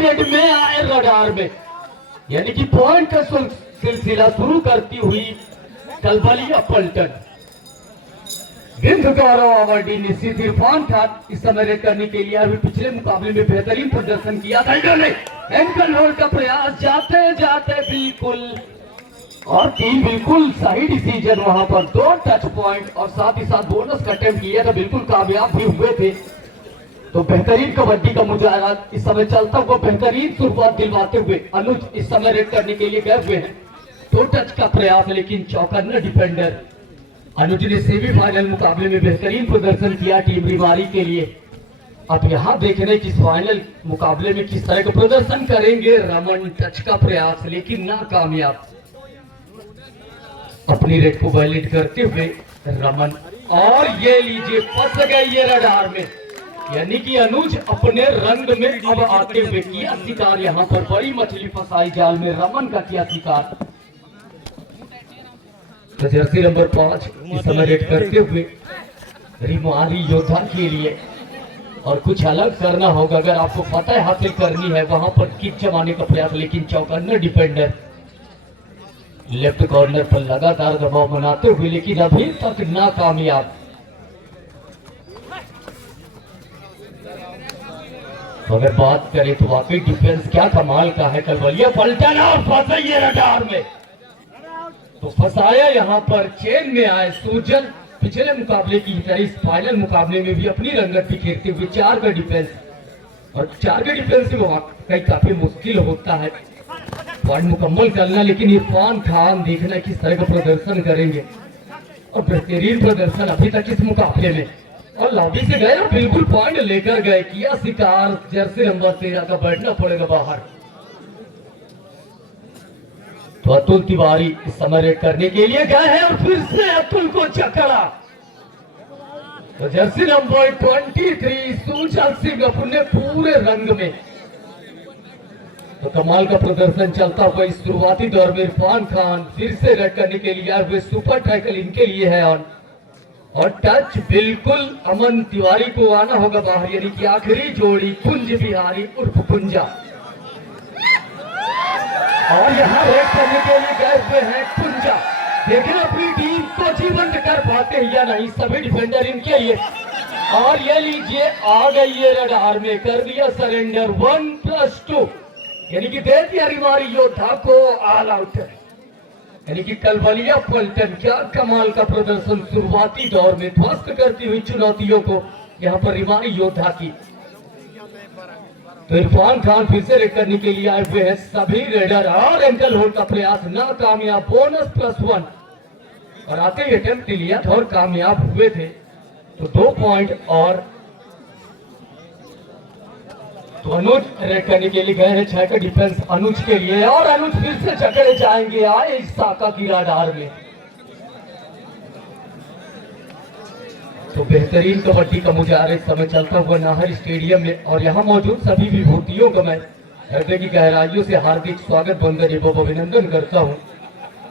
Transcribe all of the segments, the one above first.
Red में आए radar में, यानी कि पॉइंट का सिलसिला शुरू करती हुई कलबलिया पलटन। विंध गौरव अवार्डी निश्चित इरफान खान इस समय रेड करने के लिए अभी पिछले मुकाबले में बेहतरीन प्रदर्शन किया था। इन्होंने एंकल होल्ड का प्रयास जाते जाते बिल्कुल और टीम बिल्कुल सही डिसीजन, वहां पर 2 टच पॉइंट और साथ ही साथ बोनस का अटेम्प्ट किया था, बिल्कुल कामयाब भी हुए थे। तो बेहतरीन कबड्डी का मुजाहरा इस समय चलता हुआ बेहतरीन शुरुआत दिलवाते हुए अनुज इस समय रेड करने के लिए गए हुए हैं। 2 टच का प्रयास लेकिन चौकन्ना डिफेंडर अनुज ने सेमीफाइनल मुकाबले में बेहतरीन प्रदर्शन किया टीम रिमारी के लिए। अब यहां देखने कि फाइनल मुकाबले में किस तरह का प्रदर्शन करेंगे रमन। टच का प्रयास लेकिन नाकामयाब, अपनी रेड को वैलिड करते हुए रमन, और ये लीजिए फंस गए ये रडार में, यानी कि अनुज अपने रंग में अब आते हुए किया शिकार। यहां पर बड़ी मछली फंसाई जाल में, रमन का किया शिकार। तो जर्सी नंबर 5 इस समय रेड करते हुए रिमारी योद्धा के लिए, और कुछ अलग करना होगा अगर आपको फतह हासिल करनी है। वहां पर किक जमाने का प्रयास लेकिन चौकन्ना डिफेंडर लेफ्ट कॉर्नर पर लगातार दबाव बनाते हुए लेकिन अभी तक नाकामयाब। तो अगर बात करें तो वाकई डिफेंस क्या कमाल का है कलबलिया पलटन, और फंसे ये रडार में। तो फंसाया यहाँ पर चेन में आए सूजन। पिछले मुकाबले की तरह इस फाइनल मुकाबले में भी अपनी रंगत बिखेरते हुए 4 का डिफेंस, और 4 के डिफेंस में वाकई काफी मुश्किल होता है पॉइंट मुकम्मल करना। लेकिन इरफान खान देखना किस तरह का प्रदर्शन करेंगे, और बेहतरीन प्रदर्शन अभी तक इस मुकाबले में, और लॉबी से गए और बिल्कुल पॉइंट लेकर गए, किया शिकार। जर्सी नंबर 13 का बैठना पड़ेगा बाहर। तो अतुल तिवारी इस समय रेड करने के लिए गए हैं और फिर से अतुल को चकड़ा। तो जर्सी नंबर 23 सुजल सिंह अपने पूरे रंग में। तो कमाल का प्रदर्शन चलता हुआ इस शुरुआती दौर में इरफान खान फिर से रेड करने के लिए आए हुए। सुपर टैकल इनके लिए है ऑन, और टच बिल्कुल अमन तिवारी को आना होगा बाहर, यानी कि आखिरी जोड़ी कुंज बिहारी उर्फ कुंजा। और यहाँ रेड करने के लिए गए हुए हैं कुंजा। देखें अपनी टीम को जीवंत कर पाते हैं या नहीं सभी डिफेंडर इनके लिए। और ये लीजिए आ गई ये रडार में, कर दिया सरेंडर 1+2, यानी कि दे दिया रिमारी योद्धा को ऑल आउट। यानी कि कलबलिया पलटन क्या कमाल का प्रदर्शन शुरुआती दौर में ध्वस्त करती हुई चुनौतियों को यहाँ पर रिमारी योद्धा की। तो इरफान खान फिर से रेड करने के लिए आए हुए हैं सभी रेडर, और एंकल होल्ड का प्रयास नाकामयाब। बोनस +1, और आते ही अटेम्प्ट लिया था और कामयाब हुए थे। तो 2 पॉइंट। और तो अनुज रेड करने के लिए गए हैं 6 का डिफेंस अनुज के लिए, और अनुज फिर से चकड़े जाएंगे आए इस साका की रडार में। तो बेहतरीन कबड्डी का मुजाहरा इस समय चलता हुआ नाहर स्टेडियम में, और यहाँ मौजूद सभी विभूतियों का मैं हृदय की गहराइयों से हार्दिक स्वागत वंदन एवं अभिनंदन करता हूँ।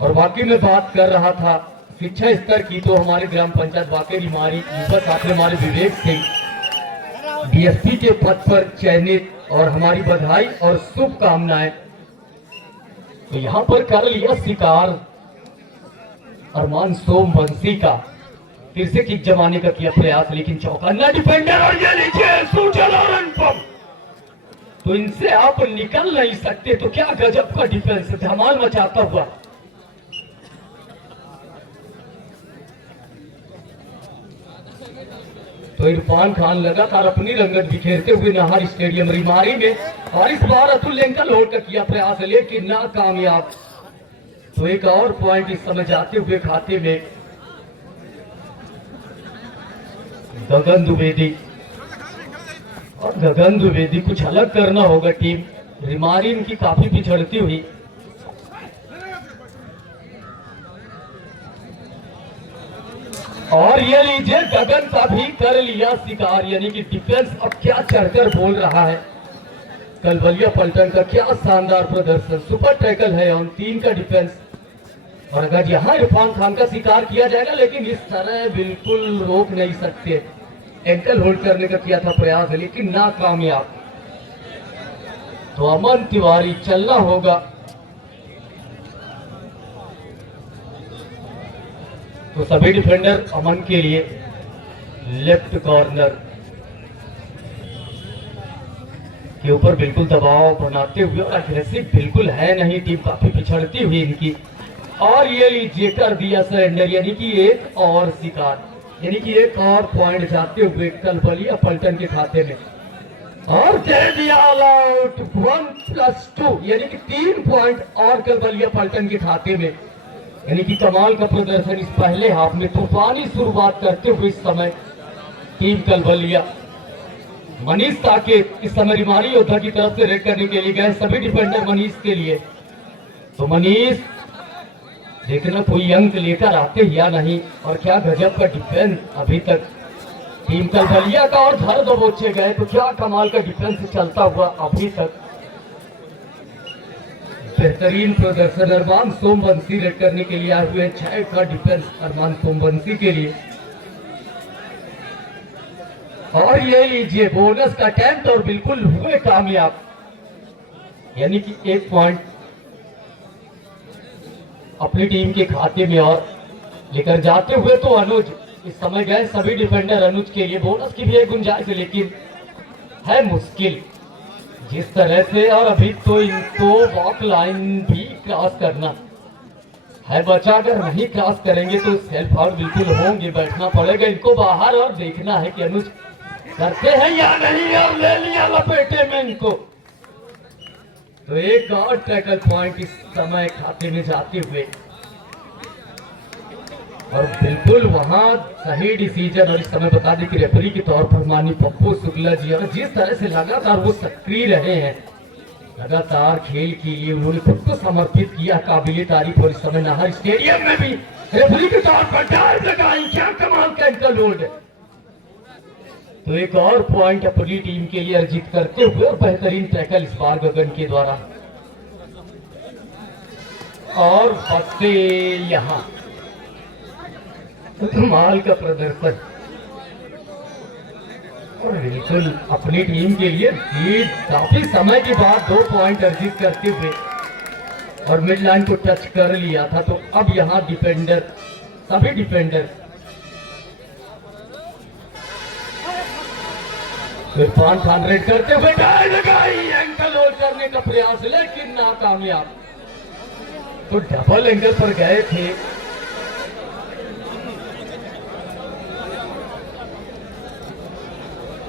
और वाकई में बात कर रहा था शिक्षा स्तर की, तो हमारे ग्राम पंचायत वाकई रिमारी युवा साथी हमारे विवेक सिंह डीएसपी के पद पर चयनित, और हमारी बधाई और शुभकामनाएं। तो यहाँ पर कर लिया शिकार अरमान सोमवंशी का, फिर से किक जमाने का किया प्रयास लेकिन चौकन्ना डिफेंडर, और ये लीजिए सुजल और अनुपम। तो इनसे आप निकल नहीं सकते। तो क्या गजब का डिफेंस, धमाल मचाता हुआ। तो इरफान खान लगातार अपनी रंगत बिखेरते हुए नाहर स्टेडियम रिमारी में, और इस बार अतुल एंकल होल्ड का किया प्रयास लेकिन नाकामयाब। तो एक और पॉइंट इस समय जाते हुए खाते में गगन द्विवेदी, और गगन द्विवेदी कुछ अलग करना होगा। टीम रिमारी इनकी काफी पिछड़ती हुई। और ये लीजिए गगन का भी कर लिया शिकार, यानी कि डिफेंस अब क्या चढ़कर बोल रहा है। कलबलिया पलटन का क्या शानदार प्रदर्शन, सुपर टैकल है और 3 का डिफेंस। और अगर यहाँ इरफान खान का शिकार किया जाएगा, लेकिन इस तरह बिल्कुल रोक नहीं सकते। एंकल होल्ड करने का किया था प्रयास लेकिन नाकामयाब। तो अमन तिवारी चलना होगा। तो सभी डिफेंडर अमन के लिए लेफ्ट कॉर्नर के ऊपर बिल्कुल दबाव बनाते हुए, और अग्रेसिव बिल्कुल है नहीं टीम, काफी पिछड़ती हुई इनकी। और ये लीजिए कर दिया सरेंडर, यानी कि एक और शिकार, यानी कि एक और पॉइंट जाते हुए कलबलिया पलटन के खाते में। और दे दिया ऑल आउट 1+2, यानी कि 3 पॉइंट और कलबलिया पलटन के खाते में। यानी कि कमाल का प्रदर्शन इस पहले हाफ में, तूफानी शुरुआत करते हुए इस समय टीम कलबलिया। मनीष साकेत इस समय रिमारी योद्धा की तरफ से रेड करने के लिए गए, सभी डिफेंडर मनीष के लिए। तो मनीष देखना कोई अंक लेकर आते या नहीं, और क्या गजब का डिफेंस अभी तक टीम कलबलिया का, और घर दबोचे गए तो क्या कमाल का डिफेंस चलता हुआ अभी तक। बेहतरीन प्रदर्शन अरमान सोमवंशी रेड करने के लिए आए हुए, 6 का डिफेंस अरमान सोमवंशी के लिए। और ये लीजिए बोनस का अटेम्प्ट, और बिल्कुल हुए कामयाब, यानी कि 1 पॉइंट अपनी टीम के खाते में और लेकर जाते हुए। तो अनुज इस समय गए सभी डिफेंडर अनुज के लिए, बोनस की भी एक गुंजाइश है, लेकिन है मुश्किल जिस तरह से। और अभी तो इनको वॉक लाइन भी क्रॉस करना है बचा, अगर नहीं क्रॉस करेंगे तो सेल्फ आउट बिल्कुल होंगे, बैठना पड़ेगा इनको बाहर, और देखना है कि अनुज करते हैं या नहीं। और ले लिया लपेटे में इनको, तो एक और टैकल पॉइंट इस समय खाते में जाते हुए, और बिल्कुल वहां सही डिसीजन। और इस समय बता दें कि रेफरी के तौर पर माननीय पप्पू शुक्ला जी, और जिस तरह से लगातार वो सक्रिय रहे हैं, लगातार खेल के लिए उन्होंने खुद को समर्पित किया, काबिले तारीफ। और इस समय नाहर स्टेडियम में भी रेफरी के तौर पर डाल लगाई, क्या कमाल का इनका लोड। तो एक और पॉइंट अपनी टीम के लिए अर्जित करते हुए, और बेहतरीन टैकल इस बार गगन के द्वारा, और फंसे यहां कमाल का प्रदर्शन, और बिल्कुल अपनी टीम के लिए काफी समय के बाद 2 पॉइंट अर्जित करते हुए, और मिड लाइन को टच कर लिया था। तो अब यहां डिफेंडर, सभी डिफेंडर इरफान खान रेड करते हुए लगाई, एंकल होल्ड करने का प्रयास, लेकिन नाकामयाब। तो डबल एंगल पर गए थे,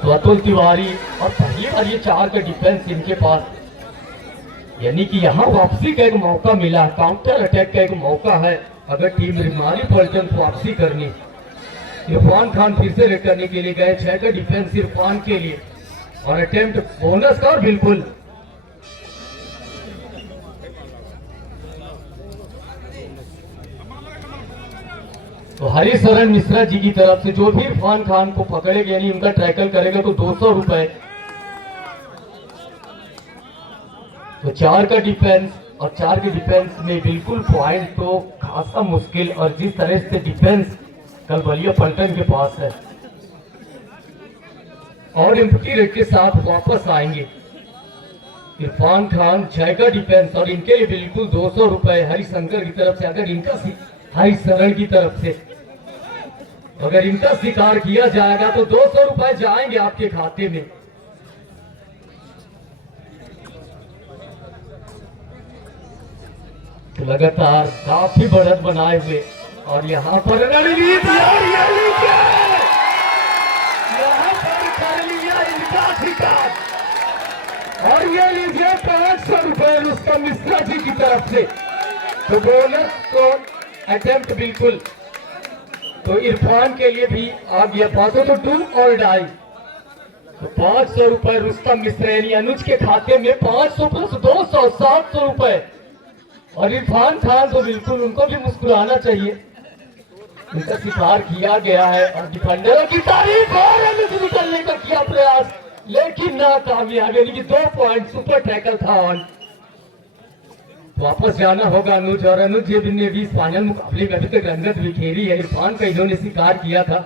तो अतुल तिवारी, और पहली बार ये 4 का डिफेंस इनके पास, यानी कि यहाँ वापसी का एक मौका मिला, काउंटर अटैक का एक मौका है अगर टीम रिमारी पलटन को वापसी करनी। इरफान खान फिर से रेड करने के लिए गए, 6 का डिफेंस इरफान के लिए, और अटेम्प्ट बोनस का, और बिल्कुल तो हरिशरण मिश्रा जी की तरफ से जो भी इरफान खान को पकड़ेगा, यानी उनका टैकल करेगा, तो 200 रुपए। तो 4 का डिफेंस, और 4 के डिफेंस में बिल्कुल पॉइंट तो खासा मुश्किल, और जिस तरह से डिफेंस कलबलिया पलटन के पास है, और एम्प्टी रेट के साथ वापस आएंगे इरफान खान। 6 का डिफेंस, और इनके लिए बिल्कुल 200 रुपए हरिशंकर की तरफ से, अगर इनका हरिशरण की तरफ से अगर इनका शिकार किया जाएगा तो 200 रुपए जाएंगे आपके खाते में। तो लगातार काफी बढ़त बनाए हुए, और यहाँ पर रणनीति, यहाँ पर कर लिया इनका शिकार, और ये लीजिए 500 रुपए रुस्तम मिश्रा जी की तरफ से। तो बोनस को अटेम्प्ट बिल्कुल, तो इरफान के लिए भी आ गया 500, तो 2 और डाई, तो 500 रुपए रुस्तम मिश्रा, यानी अनुज के खाते में 500 प्लस 200 700 रुपए। और इरफान खान तो बिल्कुल उनको भी मुस्कुराना चाहिए, उनका शिकार किया गया है, और डिफेंडरों की तारीफ, और अनुज निकलने का किया प्रयास, लेकिन नाकामयाब, यानी कि 2 पॉइंट, सुपर टैकल था ऑन। वापस जाना होगा अनुज, और अनुज ने भी फाइनल मुकाबले में अभी तक रंगत बिखेरी है। इरफान का इन्होंने शिकार किया था,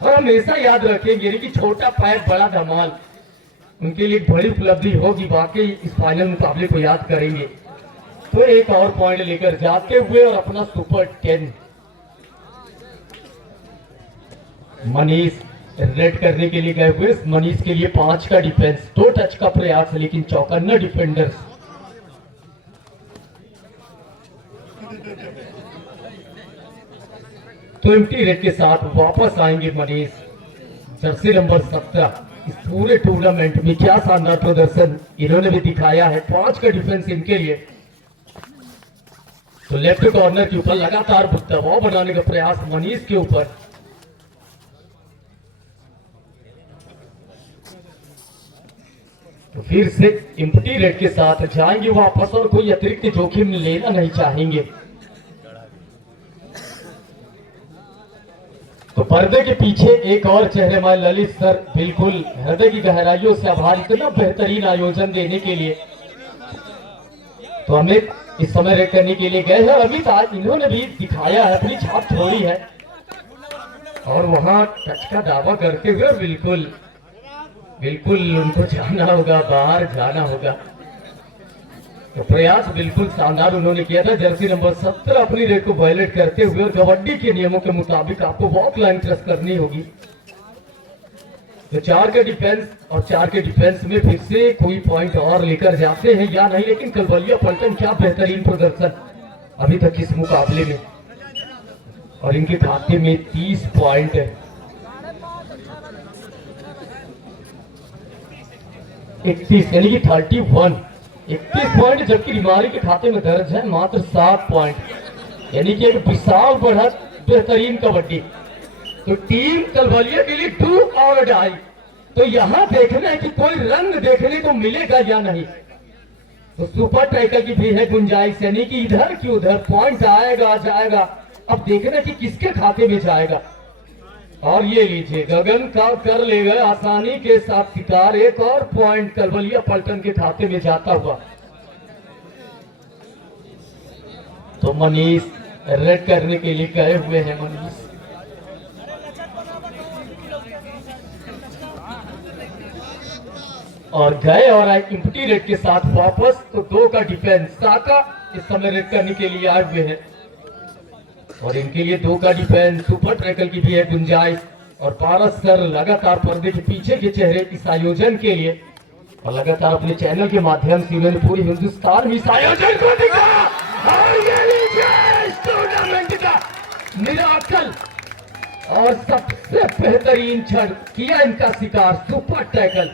और हमेशा याद रखेंगे कि छोटा पैर बड़ा धमाल, उनके लिए एक बड़ी उपलब्धि होगी, वाकई इस फाइनल मुकाबले को याद करेंगे। तो एक और पॉइंट लेकर जाते हुए और अपना सुपर 10 मनीष रेड करने के लिए गए हुए। मनीष के लिए 5 का डिफेंस, 2 टच का प्रयास, लेकिन चौकन्ना डिफेंडर्स। तो एम्प्टी रेड के साथ वापस आएंगे मनीष, जर्सी नंबर 17। इस पूरे टूर्नामेंट में क्या शानदार प्रदर्शन इन्होंने भी दिखाया है। 5 का डिफेंस इनके लिए। तो लेफ्ट कॉर्नर के ऊपर लगातार दबाव बनाने का प्रयास मनीष के ऊपर। तो फिर से एम्प्टी रेड के साथ जाएंगे वापस और कोई अतिरिक्त जोखिम लेना नहीं चाहेंगे। तो पर्दे के पीछे एक और चेहरे माए ललित सर, बिल्कुल हृदय की गहराइयों से आभार इतना बेहतरीन आयोजन देने के लिए। तो अमित इस समय रेड करने के लिए गए हैं। अमित आज इन्होंने भी दिखाया है, अपनी छाप छोड़ी है और वहां टच का दावा करते हुए बिल्कुल बिल्कुल उनको जाना होगा, बाहर जाना होगा। तो प्रयास बिल्कुल शानदार उन्होंने किया था। जर्सी नंबर 17 अपनी रेड को वायलेट करते हुए और कबड्डी के नियमों के मुताबिक आपको वॉक लाइन क्रॉस करनी होगी। तो 4 के डिफेंस और 4 के डिफेंस में फिर से कोई पॉइंट और लेकर जाते हैं या नहीं, लेकिन कलबलिया पलटन क्या बेहतरीन प्रदर्शन अभी तक इस मुकाबले में, और इनके खाते में 30 पॉइंट है। 31 यानी कि 31 पॉइंट, जबकि रिमारी के खाते में दर्ज है मात्र 7 पॉइंट, यानी कि एक विशाल बढ़त, बेहतरीन कबड्डी। तो टीम कलबलिया के लिए 2 और डाई। तो यहां देखना है कि कोई रंग देखने को मिलेगा या नहीं। तो सुपर टैकल की भी है गुंजाइश, यानी कि इधर की उधर पॉइंट आएगा जाएगा। अब देखना कि किसके खाते में जाएगा। और ये लीजिए गगन का कर ले गए आसानी के साथ शिकार। एक और पॉइंट कलबलिया पलटन के खाते में जाता हुआ। तो मनीष रेड करने के लिए गए हुए हैं। मनीष और गए और आए एम्प्टी रेड के साथ वापस। तो 2 का डिफेंस, साका इस समय रेड करने के लिए आए हुए हैं और इनके लिए 2 का डिफेंस। सुपर ट्रैकल की भी है गुंजाइश और पारस सर लगातार पर्दे के पीछे के चेहरे इस आयोजन के लिए, और लगातार अपने चैनल के माध्यम से उन्होंने पूरे हिंदुस्तान में इस आयोजन को दिखाया। और ये लीजिए इस टूर्नामेंट का मिराकल और सबसे बेहतरीन क्षण किया इनका शिकार सुपर टैकल।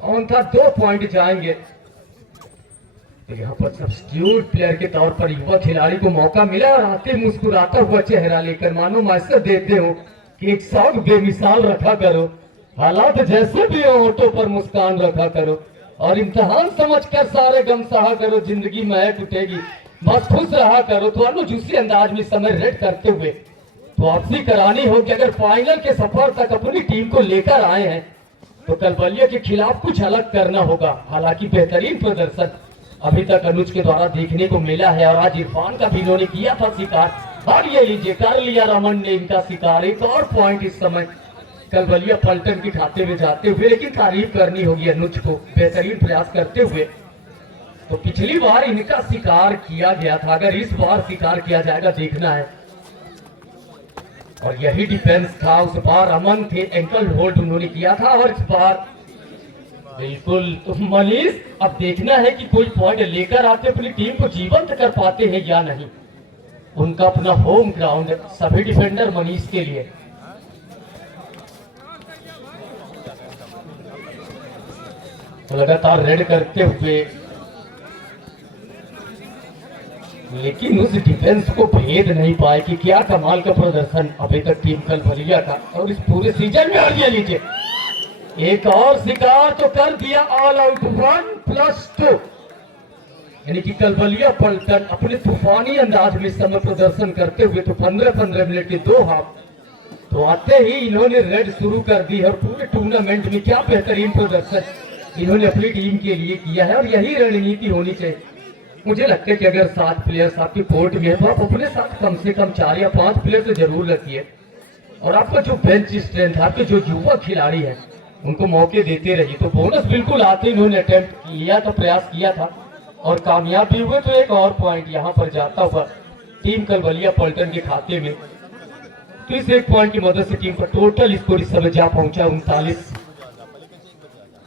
और उनका 2 पॉइंट जाएंगे। तो यहाँ पर सब्स्टिट्यूट प्लेयर के तौर पर युवा खिलाड़ी को मौका मिला और आते मुस्कुराता हुआ चेहरा लेकर मानो मैसेज देते हो कि एक शौक बेमिसाल रखा करो, हालात जैसे भी हो होठों पर मुस्कान रखा करो और इम्तिहान समझकर सारे गम सहा करो, जिंदगी महक उठेगी, बस खुश रहा करो। तो अनुजूसी अंदाज में समय रेड करते हुए तो वापसी करानी होगी। अगर फाइनल के सफर तक अपनी टीम को लेकर आए हैं तो कलबलिया के खिलाफ कुछ अलग करना होगा। हालांकि बेहतरीन प्रदर्शन अभी तक अनुज के द्वारा देखने को मिला है और आज इरफान का भी इन्होंने किया था शिकार। और ये लीजिए कर लिया रमन ने इनका शिकार। एक और पॉइंट इस समय कलबलिया पलटन के खाते में जाते हुए, लेकिन तारीफ करनी होगी अनुज को बेहतरीन प्रयास करते हुए। तो पिछली बार इनका शिकार किया गया था, अगर इस बार शिकार किया जाएगा देखना है। और यही डिफेंस था, उस बार अमन थे, एंकल होल्ड उन्होंने किया था और इस बार बिल्कुल। तो मनीष अब देखना है कि कोई पॉइंट लेकर आते अपनी टीम को जीवंत कर पाते हैं या नहीं। उनका अपना होम ग्राउंड सभी डिफेंडर मनीष के लिए। तो लगातार रेड करते हुए, लेकिन उस डिफेंस को भेद नहीं पाए कि क्या कमाल का प्रदर्शन अभी तक टीम कलबलिया का और इस पूरे सीजन में। और ये लीजिए एक और शिकार तो कर दिया ऑल आउट 1+2, यानी कि कलबलिया पलटन अपने तूफानी अंदाज में समय प्रदर्शन करते हुए तो 15-15 मिनट के 2 हाफ तो आते ही इन्होंने रेड शुरू कर दी है। और पूरे टूर्नामेंट में क्या बेहतरीन प्रदर्शन इन्होंने अपनी टीम के लिए किया है और यही रणनीति होनी चाहिए। मुझे लगता है कि अगर 7 प्लेयर्स आपके कोर्ट में है तो आप अपने साथ कम से कम 4 या 5 प्लेयर तो जरूर रखिए। और आपका जो बेंच स्ट्रेंथ, आपके जो युवा खिलाड़ी है उनको मौके देते रही, तो बोनस बिल्कुल आते इन्होंने अटेम्प्ट लिया था, प्रयास किया था और कामयाब भी हुए। तो एक और पॉइंट यहाँ पर जाता हुआ टीम कलबलिया पलटन के खाते में। तो इस एक पॉइंट की मदद से टीम का टोटल स्कोर इस समय जा पहुंचा 39,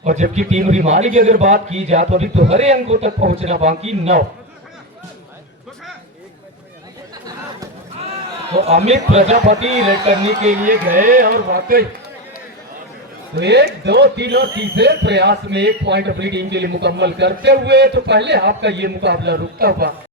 और जबकि टीम रिमाली की अगर बात की जाए तो अभी दोहरे अंकों तक पहुंचना बाकी 9। तो अमित प्रजापति रेड करने के लिए गए और वाकई तो 1, 2, 3 और तीसरे प्रयास में एक पॉइंट अपनी टीम के लिए मुकम्मल करते हुए तो पहले हाफ का ये मुकाबला रुकता हुआ